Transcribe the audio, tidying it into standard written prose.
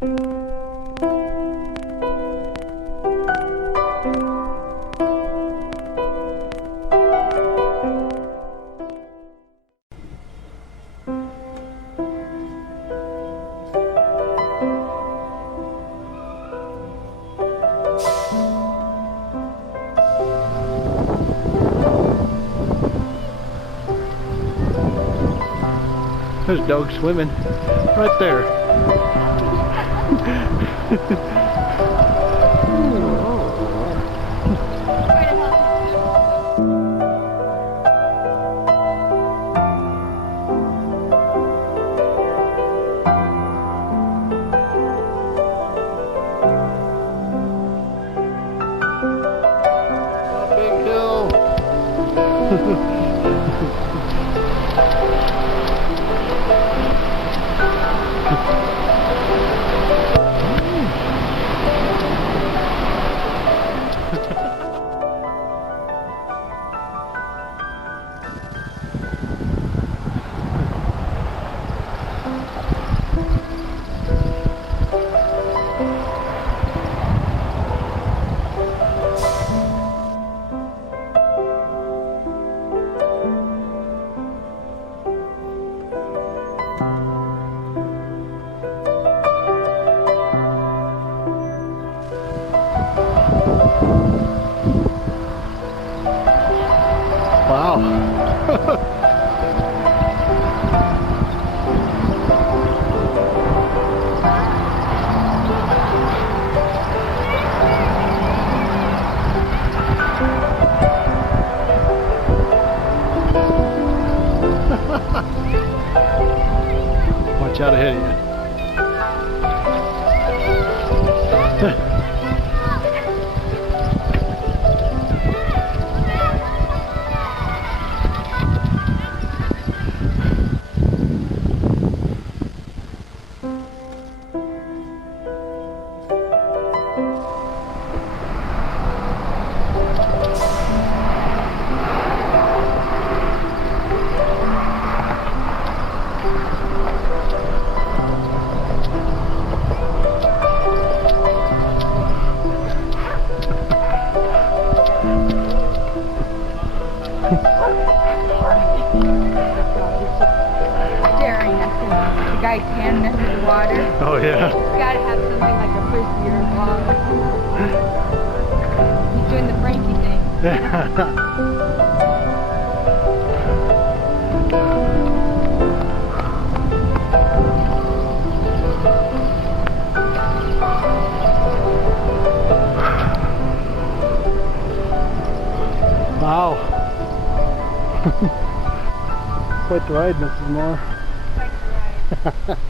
There's a dog swimming right there. A big hill. Wow. Watch out ahead of you. Staring at the guy cannon under the water. Oh yeah. He's got to have something like a frisbee or a ball. He's doing the Frankie thing. Wow. Quite the ride, Mrs. Moore. Quite the ride.